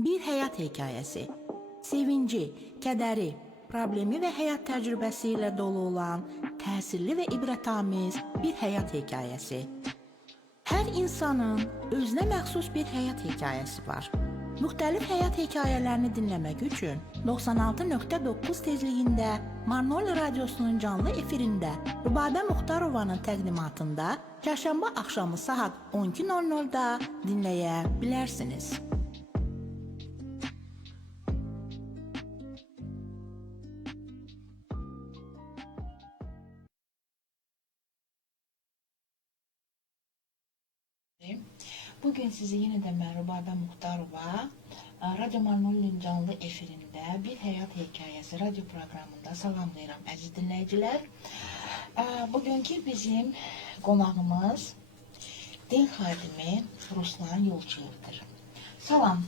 Bir həyat hekayəsi. Sevinci, kədəri, problemi və həyat təcrübəsi ilə dolu olan təsirli və ibrətamiz bir həyat hekayəsi. Hər insanın özünə məxsus bir həyat hekayəsi var. Müxtəlif həyat hekayələrini dinləmək üçün 96.9 tezliyində Marnoli Radiosunun canlı efirində Rübabə Muxtarovanın təqdimatında çərşənbə axşamı saat 12:00-da dinləyə bilərsiniz. Bugün sizi yeniden ben Rübabə Muxtarova Radyo Marnoli'nin canlı efirinde bir həyat hekayəsi radyo programında salamlayıram əziz dinləyicilər. Bugünkü bizim qonağımız din xadimi Ruslan Yolçuyevdir. Salam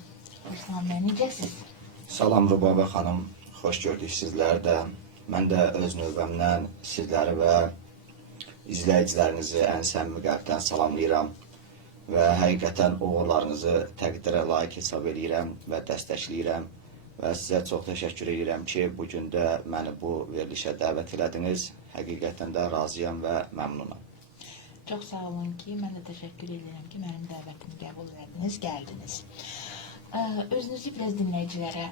Ruslan bəy, necəsiz? Salam Rübabə xanım, xoş gördük sizləri də. Mən də öz növbəmdən sizləri və izləyicilərinizi ən səmimi qəlbdən salamlayıram. Və həqiqətən uğurlarınızı təqdirə layiq hesab edirəm və dəstəkləyirəm və sizə çox təşəkkür edirəm ki, bugün də məni bu verilişə dəvət elədiniz. Həqiqətən də razıyam və məmnunam. Çox sağ olun ki, mən də təşəkkür edirəm ki, mənim dəvətimi qəbul ediniz, gəldiniz. Özünüzü biraz dinləyicilərə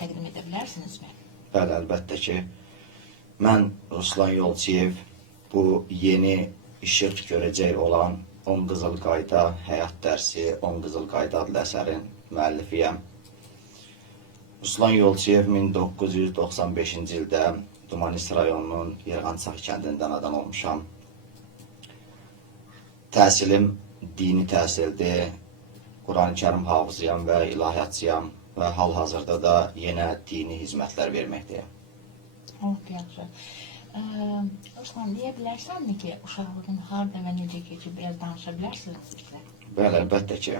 təqdim edə bilərsinizmi? Bəli, əlbəttə ki, mən Ruslan Yolçuyev, bu yeni işıq görəcək olan 10 Qızıl Qayda həyat dərsi, 10 Qızıl Qayda adlı əsərin müəllifiyəm. Ruslan Yolçuyev 1995-ci ildə Dumanis rayonunun Yerğançaq kəndindən anadan olmuşam. Təhsilim dini təhsildir, Quran-Kərim hafızıyam və ilahiyyatçıyam və hal-hazırda da yenə dini hizmətlər verməkdəyəm. Çox yaxşı. Ruslan, deyə bilərsənmi ki, uşaqlığın harada və necə keçib, biraz danışa bilərsiniz bizə? Bəli, əlbəttə ki.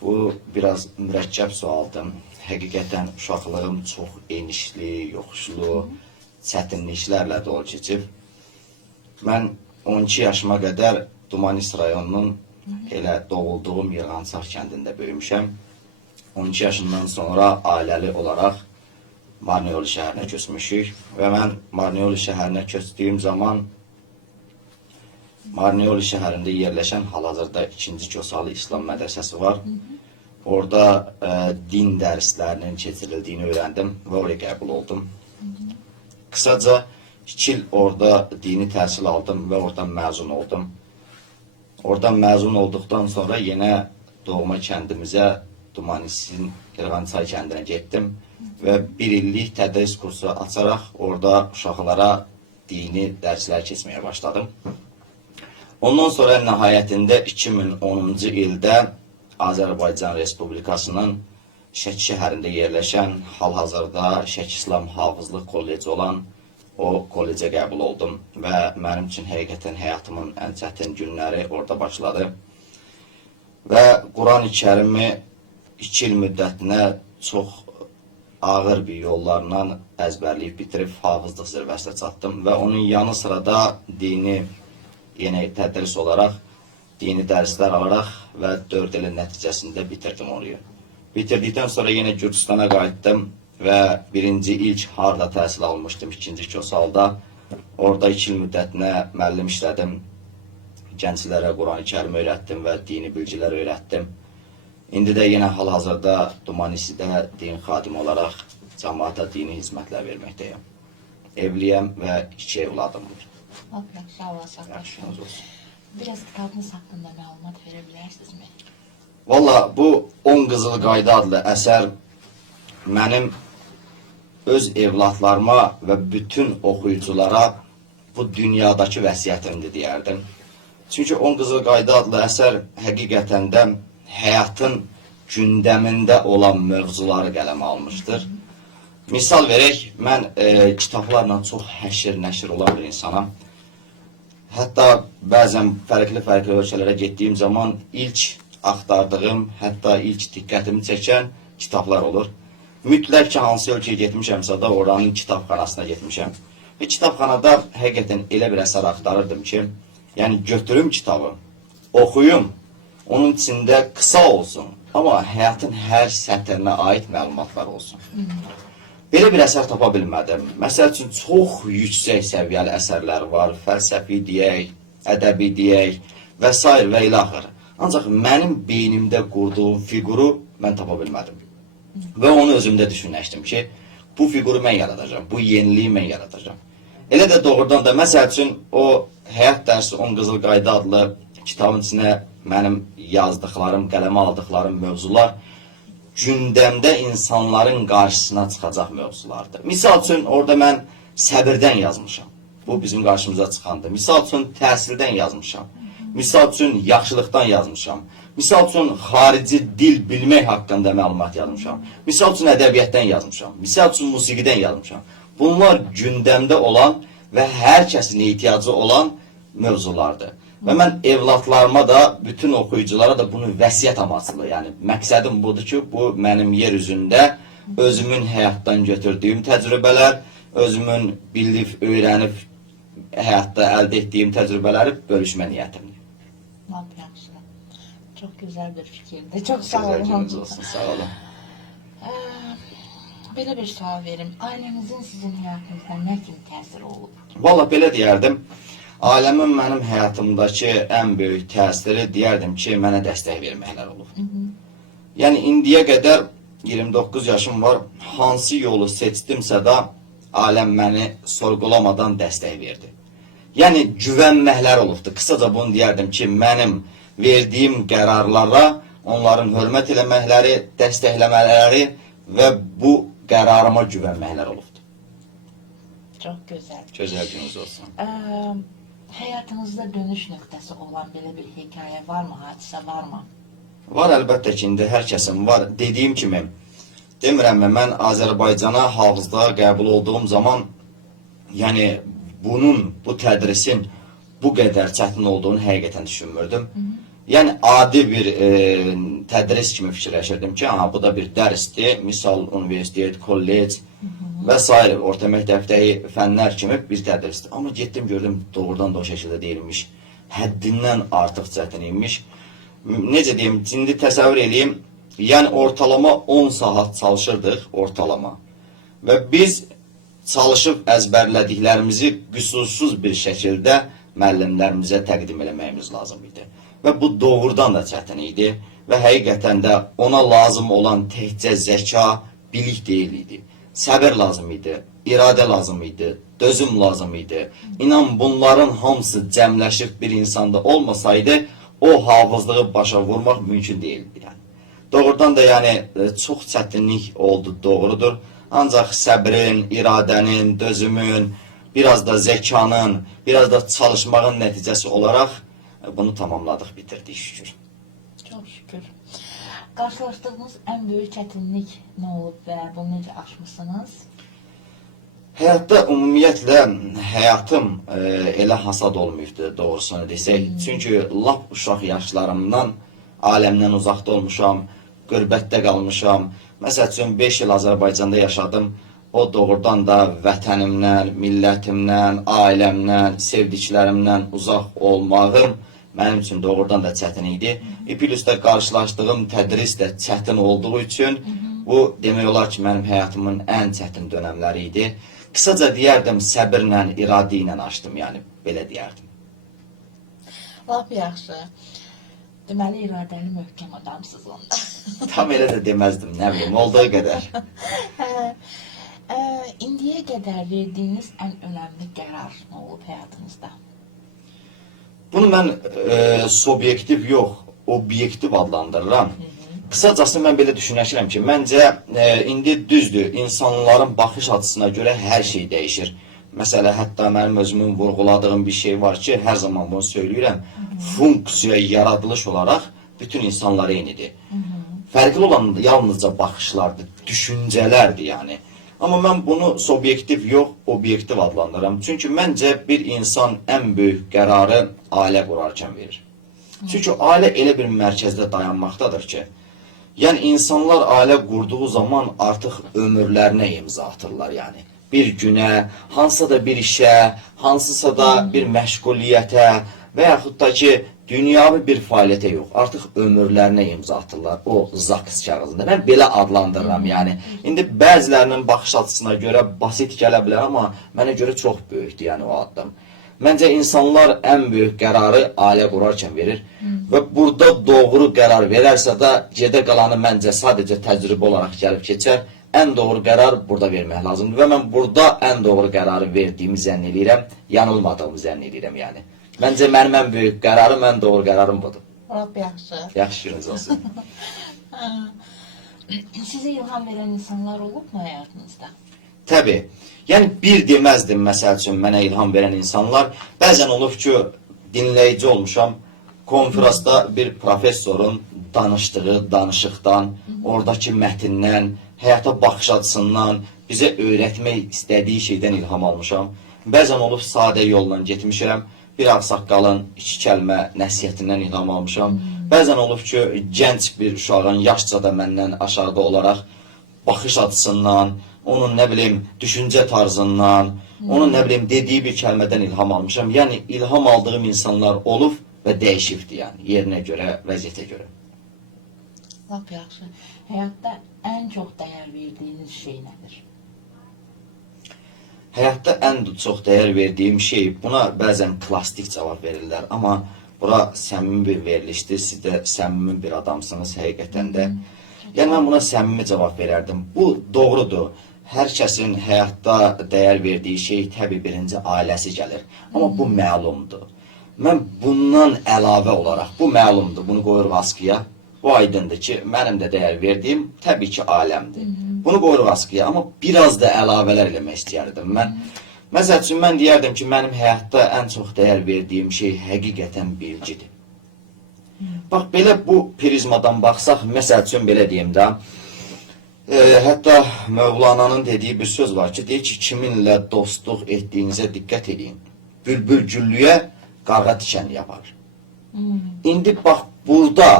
Bu biraz mürəkkəb sualdır. Həqiqətən uşaqlığım çox enişli, yoxuşlu, çətinliklərlə dolu keçib. Mən 12 yaşıma qədər Dumanis rayonunun elə doğulduğum Yerğançaq kəndində böyümüşəm. 12 yaşından sonra ailəli olaraq Marnoli şəhərinə köçmüşük və mən Marnoli şəhərinə köçdüyüm zaman Marnoli şəhərində yerləşən hal-hazırda 2-ci Kosalı İslam mədrəsəsi var. Orada din dərslərinin keçirildiyini öyrəndim və oraya qəbul oldum. Qısaca 2 il orada dini təhsil aldım və oradan məzun oldum. Oradan məzun olduqdan sonra yenə doğma kəndimizə, Dumanisin Yerğançay kəndinə getdim və 1 illik tədris kursu açaraq orada uşaqlara dini dərslər keçməyə başladım. Ondan sonra nəhayətində 2010-cu ildə Azərbaycan Respublikasının Şəki şəhərində yerləşən, hal-hazırda Şəki İslam Hafızlıq Kolleci olan o kollecə qəbul oldum və mənim üçün həqiqətən həyatımın ən çətin günləri orada başladı. Və Quran-Kərimi 2 il müddətinə çox ağır bir yollarla əzbərləyib bitirib hafızlıq zirvəsinə çatdım və onun yanı sırada dini yenə tədris olaraq, dini dərslər alaraq və 4 ilin nəticəsində bitirdim onu. Bitirdikdən sonra yenə Gürcüstana qayıtdım və birinci ilk harda təhsil almışdım, 2-ci Kosalda. Orada 2 il müddətinə müəllim işlədim, gənclərə Quran-Kərim öyrətdim və dini bilgilər öyrətdim. İndi də yenə hal-hazırda Dumanisidə din xadimi olaraq cəmaata dini hizmətlər verməkdəyəm. Evliyəm və 2 evladım var. Sağ olasaq. Biraz kitabınız haqqında məlumat verə bilərsinizmi? Valla bu 10 Qızıl Qayda adlı əsər mənim öz evladlarıma və bütün oxuyuculara bu dünyadakı vəsiyyətimdir deyərdim. Çünki 10 Qızıl Qayda adlı əsər həqiqətən də həyatın gündəmində olan mövzuları qələmə almışdır. Misal verək, mən kitablarla çox həşir nəşir olan bir insanam. Hətta bəzən fərqli ölkələrə getdiyim zaman ilk axtardığım, hətta ilk diqqətimi çəkən kitablar olur. Mütləq ki, hansı ölkəyə getmişəmsə də oranın kitabxanasına getmişəm. Və kitabxanada həqiqətən elə bir əsər axtarırdım ki, yəni götürüm kitabı, oxuyum, Onun içində qısa olsun, amma həyatın hər sətrinə aid məlumatlar olsun. Belə bir əsər tapa bilmədim. Məsəl üçün, çox yüksək səviyyəli əsərlər var, fəlsəfi deyək, ədəbi deyək və s. və ilaxır. Ancaq mənim beynimdə qurduğum fiquru mən tapa bilmədim. Və onu özümdə düşünləşdim ki, bu fiquru mən yaradacağım, bu yeniliyi mən yaradacağım. Elə də doğrudan da, məsəl üçün, o Həyat dərsi 10 qızıl qayda adlı kitabın içinə mənim yazdıqlarım, qələmə aldıqlarım mövzular gündəmdə insanların qarşısına çıxacaq mövzulardır. Misal üçün, orada mən səbirdən yazmışam. Bu bizim qarşımıza çıxandır. Misal üçün, təhsildən yazmışam. Misal üçün, yaxşılıqdan yazmışam. Misal üçün, xarici dil bilmək haqqında məlumat yazmışam. Misal üçün, ədəbiyyatdan yazmışam. Misal üçün, musiqidən yazmışam. Bunlar gündəmdə olan və hər kəsin ehtiyacı olan mövzulardır. Və mən evlatlarıma da, bütün oxuyuculara da bunu vəsiyyət amaçlı, yəni məqsədim budur ki, bu mənim yer üzündə özümün həyatdan götürdüyüm təcrübələr, özümün bilib, öyrənib həyatda əldə etdiyim təcrübələri bölüşmə niyyətimdir. Lap yaxşı. Çox gözəl bir fikirdir. Çox sağ olun. Gözəlciniz olsun, sağ olun. Belə bir sual verim. Ailəmizin sizin həyatınızda nə kimi təsiri olub? Valla belə deyərdim, ailəmin mənim həyatımdakı ən böyük təsiri deyərdim ki, mənə dəstək verməklər olub. Yəni, indiyə qədər 29 yaşım var, hansı yolu seçdimsə də ailəm məni sorğulamadan dəstək verdi. Yəni, güvənməklər olubdur. Qısaca bunu deyərdim ki, mənim verdiyim qərarlara onların hörmət eləməkləri, dəstəkləmələri və bu qərarıma güvənməklər olubdur. Çox gözəl. Gözəl gününüz olsun. Həyatınızda dönüş nöqtəsi olan belə bir hekayə varmı, hadisə varmı? Var, əlbəttə ki, indi hər kəsin var. Dediyim kimi, demirəm mən Azərbaycana hafızlığa qəbul olduğum zaman, yəni bu tədrisin bu qədər çətin olduğunu həqiqətən düşünmürdüm. Yəni, adi bir tədris kimi fikirləşirdim ki, bu da bir dərsdir, misal, universitet, kollec və s. orta məktəbdəyi fənlər kimi bir tədrisdir. Amma getdim, gördüm, doğrudan da o şəkildə deyilmiş, həddindən artıq çətin imiş. Necə deyim, indi təsəvvür edeyim, yəni ortalama 10 saat çalışırdıq, ortalama. Və biz çalışıb əzbərlədiklərimizi qüsursuz bir şəkildə müəllimlərimizə təqdim eləməyimiz lazım idi. Və bu doğrudan da çətin idi və həqiqətən də ona lazım olan təkcə zəka, bilik deyil idi. Səbir lazım idi, iradə lazım idi, dözüm lazım idi. İnan, bunların hamısı cəmləşib bir insanda olmasaydı, o hafızlığı başa vurmaq mümkün deyildi. Doğrudan da çox çətinlik oldu, doğrudur. Ancaq səbrin, iradənin, dözümün, biraz da zəkanın, biraz da çalışmağın nəticəsi olaraq bunu tamamladıq, bitirdik şükür. Çox şükür. Qarşılaşdığınız ən böyük çətinlik nə olub və bunu necə aşmışsınız? Həyatda ümumiyyətlə həyatım elə hasad olmuyubdur, doğrusunu desək. Çünki lap uşaq yaşlarımdan aləmdən uzaqda olmuşam, qürbətdə qalmışam. Məsəl üçün 5 il Azərbaycanda yaşadım. O doğrudan da vətənimdən, millətimdən, ailəmdən, sevdiklərimdən uzaq olmağım mənim üçün doğrudan da çətin idi. İPİLÜS-də qarşılaşdığım tədris də çətin olduğu üçün bu demək olar ki, mənim həyatımın ən çətin dönəmləri idi. Qısaca deyərdim, səbirlə, iradə ilə açdım, yəni belə deyərdim. Lap yaxşı. Deməli, iradəli möhkəm adamsınız onda. Tam elə də deməzdim, nə bilim, olduğu qədər. İndiyə qədər verdiyiniz ən önəmli qərar nə olub həyatınızda? Bunu mən subyektiv yox, obyektiv adlandırıram. Qısacası mən belə düşünəşirəm ki, məncə indi düzdür, insanların baxış açısına görə hər şey dəyişir. Məsələ, hətta mənim özümün vurğuladığım bir şey var ki, hər zaman bunu söyləyirəm, funksiya, yaradılış olaraq bütün insanlar eynidir. Fərqli olan yalnızca baxışlardır, düşüncələrdir yəni. Amma mən bunu subyektiv yox, obyektiv adlandırıram. Çünki məncə bir insan ən böyük qərarı ailə qurarkən verir. Çünki ailə elə bir mərkəzdə dayanmaqdadır ki, yəni insanlar ailə qurduğu zaman artıq ömürlərinə imza atırlar yəni. Bir günə, hansısa da bir işə, hansısa da bir məşğuliyyətə və yaxud da ki, dünyavi bir fəaliyyətə yox, artıq ömürlərinə imza atırlar o zaks kağızında. Mən belə adlandırıram, yəni. İndi bəzilərinin baxış açısına görə basit gələ bilər, amma mənə görə çox böyükdür, yəni o addım. Məncə insanlar ən böyük qərarı ailə qurarkən verir və burada doğru qərar verərsə də gedə qalanı məncə sadəcə təcrübə olaraq gəlib keçər. Ən doğru qərar burada vermək lazımdır və mən burada ən doğru qərarı verdiyimi zənn edirəm, yanılmadığımı zənn edirəm, yəni. Məncə mənim ən böyük qərarım, ən doğru qərarım budur. Rab yaxşı. Yaxşı gününüz olsun. Sizə ilham verən insanlar olubmu həyatınızda? Təbii. Yəni bir deməzdim məsəl üçün mənə ilham verən insanlar. Bəzən olub ki, dinləyici olmuşam. Konferansda bir professorun danışdığı danışıqdan, oradakı mətndən, həyata baxış açısından, bizə öyrətmək istədiyi şeydən ilham almışam. Bəzən olub sadə yolla getmişəm. Bir ağsaqqalın 2 kəlmə nəsihətindən ilham almışam. Bəzən olub ki, gənc bir uşağın yaşca da məndən aşağıda olaraq baxış açısından, onun nə bilim düşüncə tarzından, onun nə bilim dediyi bir kəlmədən ilham almışam. Yəni ilham aldığım insanlar olub və dəyişibdir, yəni yerinə görə, vəziyyətə görə. Lap yaxşı. Həyatda ən çox dəyər verdiyiniz şey nədir? Həyatda ən çox dəyər verdiyim şey, buna bəzən klassik cavab verirlər, amma bura səmimi bir verilişdir, siz də səmimi bir adamsınız həqiqətən də. Yəni mən buna səmimi cavab verərdim. Bu doğrudur. Hər kəsin həyatda dəyər verdiyi şey təbii birinci ailəsi gəlir. Amma bu məlumdur. Mən bundan əlavə olaraq, bu məlumdur, bunu qoyuruq askıya. Bu aydındır ki, mənim də dəyər verdiyim təbii ki, aləmdir. Bunu qoyuruq askıya, amma biraz da əlavələr eləmək istəyərdim. Məsəl üçün, mən deyərdim ki, mənim həyatda ən çox dəyər verdiyim şey həqiqətən bilgidir. Bax, belə bu prizmadan baxsaq, məsəl üçün, belə deyim də, hətta Mövlananın dediyi bir söz var ki, deyir ki, kiminlə dostluq etdiyinizə diqqət edin. Bülbül güllüyə qarğa tikən yapar. İndi bax, burada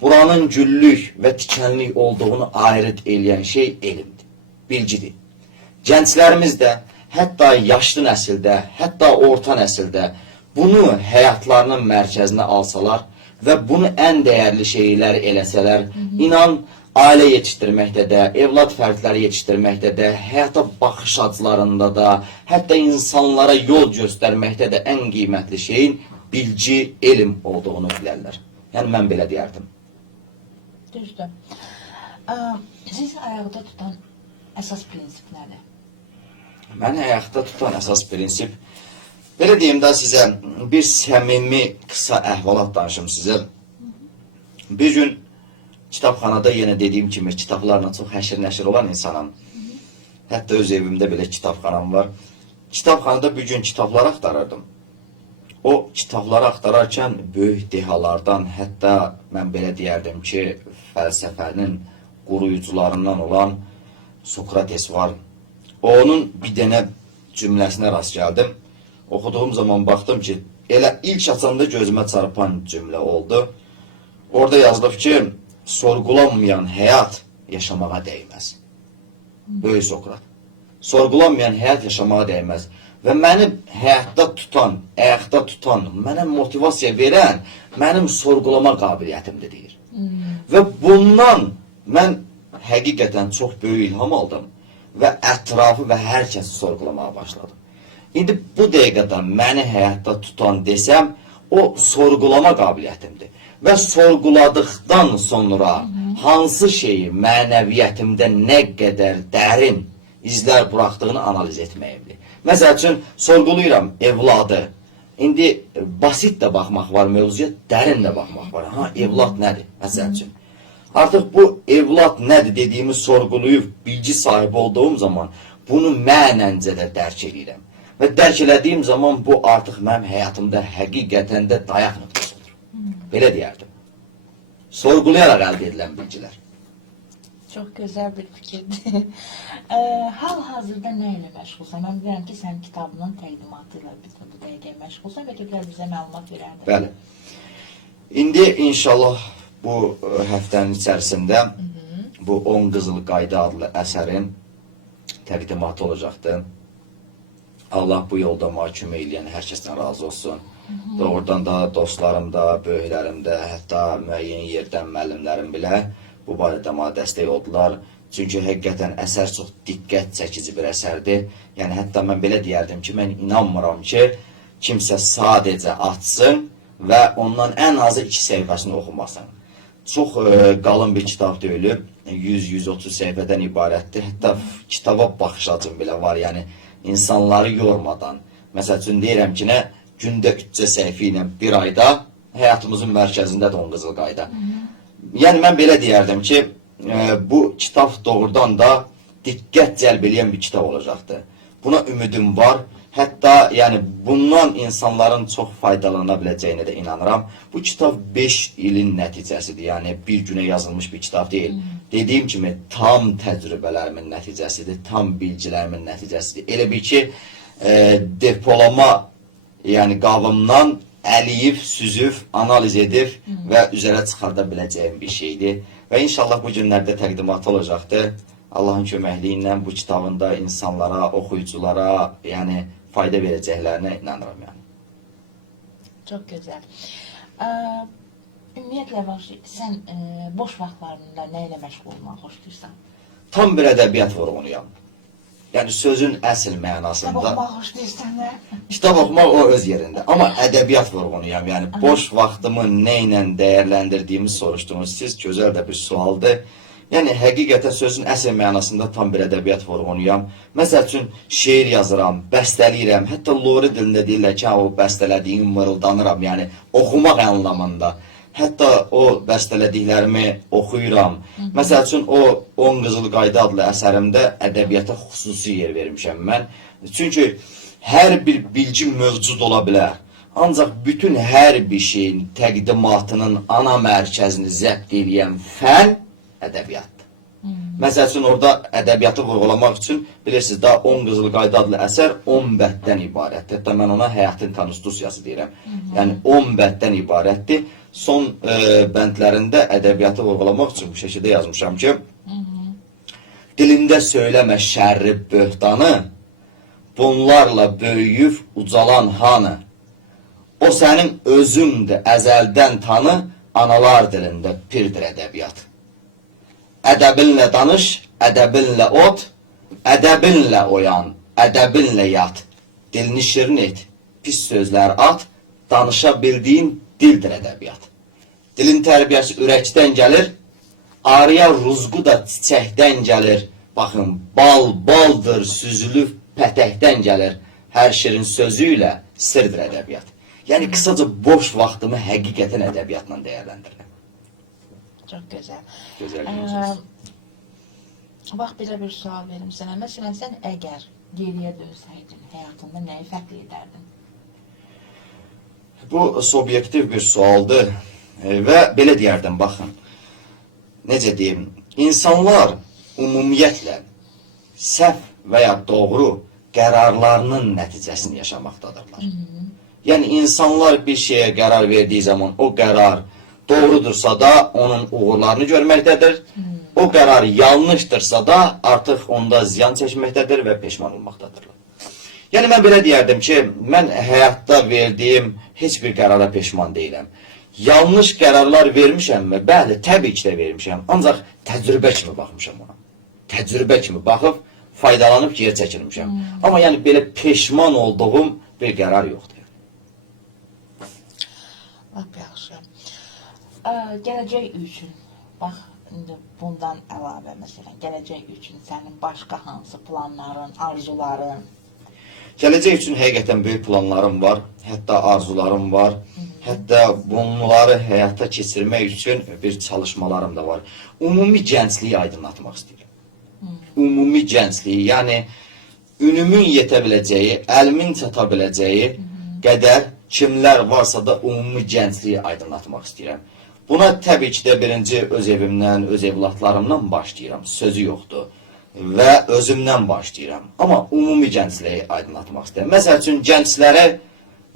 buranın güllük və tikənlik olduğunu ayrıt eləyən şey elmdir, bilgidir. Gənclərimiz də, hətta yaşlı nəsildə, hətta orta nəsildə bunu həyatlarının mərkəzinə alsalar və bunu ən dəyərli şeylər eləsələr, inan, ailə yetişdirməkdə də, evlad fərdləri yetişdirməkdə də, həyata baxış açılarında da, hətta insanlara yol göstərməkdə də ən qiymətli şeyin bilgi, elm olduğunu bilərlər. Yəni, mən belə deyərdim. Düzdür. Sizi ayaqda tutan əsas prinsip nədir? Məni ayaqda tutan əsas prinsip, belə deyim də sizə, bir səmimi, qısa əhvalat danışım sizə. Bir gün kitabxanada yenə dediyim kimi kitablarla çox həşir nəşir olan insanam. Hətta öz evimdə belə kitabxanam var. Kitabxanada bir gün kitablar axtarırdım. O kitabları axtararkən böyük dehalardan, hətta mən belə deyərdim ki, fəlsəfənin quruyucularından olan Sokrates var. Onun bir dənə cümləsinə rast gəldim. Oxuduğum zaman baxdım ki, elə ilk açanda gözümə çarpan cümlə oldu. Orada yazılıb ki, sorgulanmayan həyat yaşamağa dəyməz. Böyük Sokrat. Sorgulanmayan həyat yaşamağa dəyməz. Və məni həyatda tutan, ayaqda tutan, mənə motivasiya verən mənim sorğulama qabiliyyətimdir deyir. Və bundan mən həqiqətən çox böyük ilham aldım və ətrafı və hər kəsi sorğulamağa başladım. İndi bu dəqiqədə məni həyatda tutan desəm, o sorğulama qabiliyyətimdir. Və sorğuladıqdan sonra hansı şeyi mənəviyyətimdə nə qədər dərin izlər buraxdığını analiz etməyimdir. Məsəl üçün, sorğuluyuram evladı. İndi basit də baxmaq var mövzuya, dərin də baxmaq var. Ha, evlad nədir? Məsəl üçün. Artıq bu evlad nədir dediyimi sorğuluyub bilgi sahibi olduğum zaman bunu mənəncə də dərk edirəm. Və dərk elədiyim zaman bu artıq mənim həyatımda həqiqətən də dayaq nöqtəsidir. Belə deyərdim. Sorğulayaraq əldə edilən bilgilər. Çox gözəl bir fikirdir. Hal-hazırda nə ilə məşğulsan? Mən bilirəm ki, sən kitabının təqdimatı ilə bu dəqiqəyə məşğulsan və təkrar bizə məlumat verərdin. Bəli. İndi inşallah bu həftənin içərisində bu 10 Qızıl Qayda adlı əsərin təqdimatı olacaqdır. Allah bu yolda məhkum eləyən hər kəsdən razı olsun. Doğrudan da dostlarım da, böyüklərim də, hətta müəyyən yerdən müəllimlərim belə bu barədə mənə dəstək oldular. Çünki həqiqətən əsər çox diqqət çəkici bir əsərdir. Yəni hətta mən belə deyərdim ki, mən inanmıram ki, kimsə sadəcə açsın və ondan ən azı 2 səhifəsini oxumasın. Çox qalın bir kitab deyil, 100-130 səhifədən ibarətdir. Hətta kitaba baxış açım belə var, yəni insanları yormadan. Məsəl üçün deyirəm ki, nə gündə 3 səhifə ilə bir ayda həyatımızın mərkəzindədir 10 qızıl qayda. Yəni mən belə deyərdim ki, bu kitab doğrudan da diqqət cəlb edən bir kitab olacaqdır. Buna ümidim var. Hətta yəni bundan insanların çox faydalana biləcəyinə də inanıram. Bu kitab 5 ilin nəticəsidir. Yəni bir günə yazılmış bir kitab deyil. Dediyim kimi tam təcrübələrimin nəticəsidir, tam bilgilərimin nəticəsidir. Elə bir ki, depolama yəni qabımdan əliyib, süzüb, analiz edib və üzərə çıxarda biləcəyim bir şeydir. Və inşallah bu günlərdə təqdimatı olacaqdır. Allahın köməkliyi ilə bu kitabında insanlara, oxuyuculara, yəni fayda verəcəklərinə inanıram yəni. Çox gözəl. Ümumiyyətlə sən boş vaxtlarında nə ilə məşğul olmağı xoşlayırsan? Tam bir ədəbiyyat vurğunuyam. Yəni sözün əsl mənasında. Kitab oxumaq xoşlayırsan nə? Kitab oxumaq o öz yerində. Amma ədəbiyyat vurğunuyam. Yəni boş vaxtımı nə ilə dəyərləndirdiyimi soruşdunuz. Siz gözəl də bir sualdır. Yəni həqiqətən sözün əsl mənasında tam bir ədəbiyyat vurğunuyam. Məsəl üçün şeir yazıram, bəstələyirəm. Hətta lori dilində deyirlər ki, o bəstələdiyimi mırıldanıram. Yəni oxumaq anlamında. Hətta o bəstələdiklərimi oxuyuram. Məsəl üçün o 10 Qızıl Qayda adlı əsərimdə ədəbiyyata xüsusi yer vermişəm mən. Çünki hər bir bilgi mövcud ola bilər. Ancaq bütün hər bir şeyin təqdimatının ana mərkəzini zəbt edən fən ədəbiyyatdır. Məsəl üçün orada ədəbiyyatı vurğulamaq üçün bilirsiniz daha 10 Qızıl Qayda adlı əsər 10 bənddən ibarətdir. Hətta mən ona həyatın konstitusiyası deyirəm. Yəni 10 bənddən ibarətdir. Son bəndlərində ədəbiyyatı vurğulamaq üçün bu şəkildə yazmışam ki, dilində söyləmə şərri böhtanı, bunlarla böyüyüb ucalan hanı, o sənin özündür əzəldən tanı, analar dilində pirdir ədəbiyyat. Ədəbinlə danış, ədəbinlə ot, ədəbinlə oyan, ədəbinlə yat, dilini şirin et, pis sözlər at, danışa bildiyin dildir ədəbiyyat. Dilin tərbiyəsi ürəkdən gəlir, arıya ruzqu da çiçəkdən gəlir. Baxın, bal baldır, süzülüb pətəkdən gəlir. Hər şirin sözü ilə sirdir ədəbiyyat. Yəni, qısaca boş vaxtımı həqiqətən ədəbiyyatla dəyərləndirirəm. Çox gözəl. Gözəl gözəl. Bax, belə bir sual verim sənə. Məsələn, sən əgər geriyə dönsəydin, həyatında nəyi fərqli edərdin? Bu subyektiv bir sualdır və belə deyərdim, baxın, necə deyim, insanlar ümumiyyətlə səhv və ya doğru qərarlarının nəticəsini yaşamaqdadırlar. Yəni, insanlar bir şeyə qərar verdiyi zaman o qərar doğrudursa da onun uğurlarını görməkdədir, o qərar yanlışdırsa da artıq onda ziyan çəkməkdədir və peşman olmaqdadırlar. Yəni, mən belə deyərdim ki, mən həyatda verdiyim heç bir qərara peşman deyiləm. Yanlış qərarlar vermişəm mi? Bəli, təbii ki də vermişəm. Ancaq təcrübə kimi baxmışam ona. Təcrübə kimi baxıb, faydalanıb geri çəkilmişəm. Amma yəni belə peşman olduğum bir qərar yoxdur. Lap yaxşı. Gələcək üçün, bax, indi bundan əlavə, məsələn, gələcək üçün sənin başqa hansı planların, arzuların? Gələcək üçün həqiqətən böyük planlarım var, hətta arzularım var, hətta bunları həyata keçirmək üçün bir çalışmalarım da var. Ümumi gəncliyi aydınlatmaq istəyirəm. Ümumi gəncliyi, yəni ünümün yetə biləcəyi, əlimin çata biləcəyi qədər kimlər varsa da ümumi gəncliyi aydınlatmaq istəyirəm. Buna təbii ki də birinci öz evimdən, öz evlatlarımdan başlayıram, sözü yoxdur. Və özümdən başlayıram. Amma ümumi gəncliyi aydınlatmaq istəyirəm. Məsəl üçün, gəncləri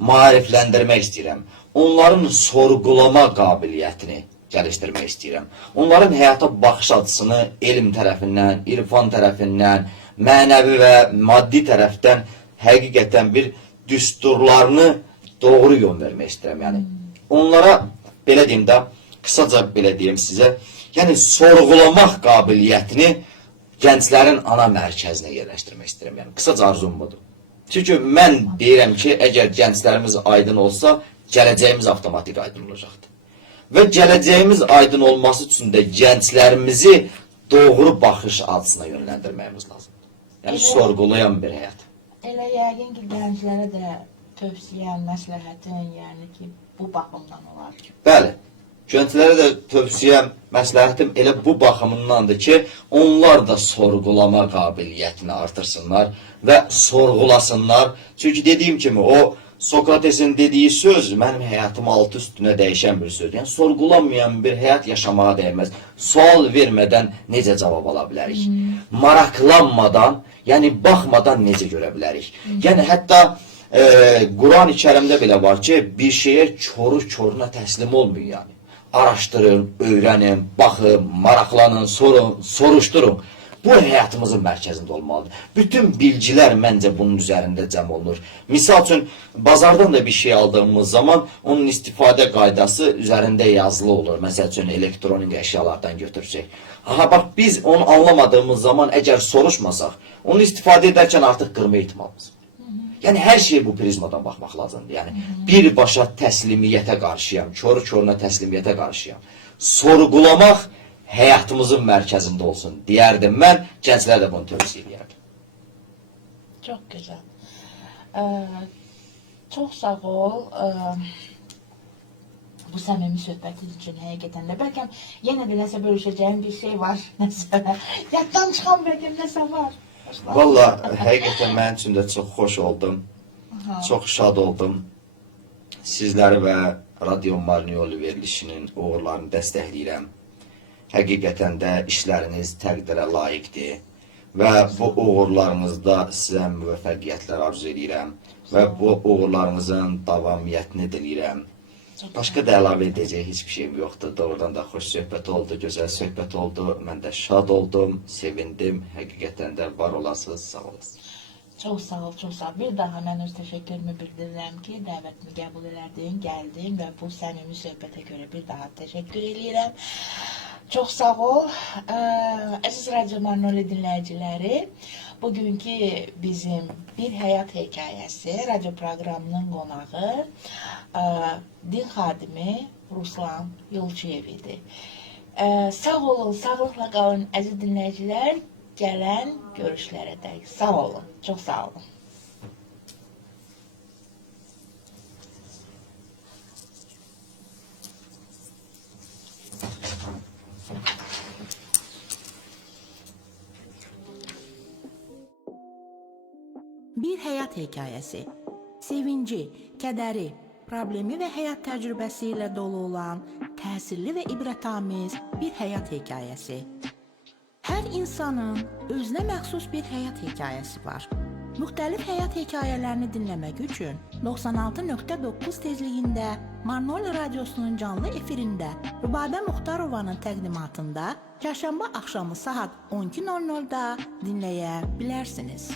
maarifləndirmək istəyirəm. Onların sorğulama qabiliyyətini gəlişdirmək istəyirəm. Onların həyata baxış açısını elm tərəfindən, irfan tərəfindən, mənəvi və maddi tərəfdən həqiqətən bir düsturlarını doğru yön vermək istəyirəm. Yəni onlara belə deyim də, qısaca belə deyim sizə, yəni sorğulamaq qabiliyyətini gənclərin ana mərkəzinə yerləşdirmək istəyirəm. Yəni qısaca arzum budur. Çünki mən deyirəm ki, əgər gənclərimiz aydın olsa, gələcəyimiz avtomatik aydın olacaqdır. Və gələcəyimiz aydın olması üçün də gənclərimizi doğru baxış açısına yönləndirməyimiz lazımdır. Yəni sorğulayan bir həyat. Elə yəqin ki, gənclərə də tövsiyən, məsləhətin, yəni ki, bu baxımdan olar ki. Bəli, gənclərə də tövsiyəm, məsləhətim elə bu baxımındandır ki, onlar da sorğulama qabiliyyətini artırsınlar və sorğulasınlar. Çünki dediyim kimi, o Sokratesin dediyi söz mənim həyatımı altı üstünə dəyişən bir söz. Yəni, sorğulanmayan bir həyat yaşamağa dəyməz. Sual vermədən necə cavab ala bilərik? Maraqlanmadan, yəni baxmadan necə görə bilərik? Yəni, hətta Quran-ı Kərimdə belə var ki, bir şeyə körü-körünə təslim olmayın yəni. Araşdırın, öyrənin, baxın, maraqlanın, sorun, soruşturun. Bu həyatımızın mərkəzində olmalıdır. Bütün bilgilər məncə bunun üzərində cəm olunur. Misal üçün, bazardan da bir şey aldığımız zaman onun istifadə qaydası üzərində yazılı olur. Məsəl üçün, elektronik əşyalardan götürsək. Aha, bax, biz onu anlamadığımız zaman əgər soruşmasaq, onu istifadə edərkən artıq qırma ehtimalımız. Yəni, hər şey bu prizmadan baxmaq lazımdır. Yəni, birbaşa təslimiyyətə qarşıyam, körü-körünə təslimiyyətə qarşıyam. Sorğulamaq həyatımızın mərkəzində olsun deyərdim mən, gənclərə də bunu tövsiyə edərdim. Çox gözəl. Çox sağ ol. Bu səmimi söhbətin üçün həqiqətən də. Bəlkə yenə də nəsə bölüşəcəyim bir şey var. Nəsə, yaddan çıxan bəlkə nəsə var. Valla, həqiqətən mənim üçün də çox xoş oldum. Çox şad oldum. Sizləri və Radio Marnioli verilişinin uğurlarını dəstəkləyirəm. Həqiqətən də işləriniz təqdirə layiqdir və bu uğurlarınızda sizə müvəffəqiyyətlər arzu edirəm və bu uğurlarınızın davamiyyətini diləyirəm. Başqa da əlavə edəcək heç bir şeyim yoxdur. Doğrudan da xoş söhbət oldu, gözəl söhbət oldu. Mən də şad oldum, sevindim. Həqiqətən də var olasınız, sağ olasınız. Çox sağ ol, çox sağ ol. Bir daha mən öz təşəkkürümü bildirirəm ki, dəvətimi qəbul elədin, gəldin və bu səmimi söhbətə görə bir daha təşəkkür edirəm. Çox sağ ol. Əziz Radio Marnioli dinləyiciləri, bugünkü bizim Bir Həyat Hekayəsi radio proqramının qonağı din xadimi Ruslan Yolçuyev idi. Sağ olun, sağlıqla qalın əziz dinləyicilər. Gələn görüşlərə dək. Sağ olun, çox sağ olun. Bir həyat hekayəsi. Sevinci, kədəri, problemi və həyat təcrübəsi ilə dolu olan təsirli və ibrətamiz bir həyat hekayəsi. Hər insanın özünə məxsus bir həyat hekayəsi var. Müxtəlif həyat hekayələrini dinləmək üçün 96.9 tezliyində Marnioli Radiosunun canlı efirində Rübabə Muxtarovanın təqdimatında çərşənbə axşamı saat 12:00-da dinləyə bilərsiniz.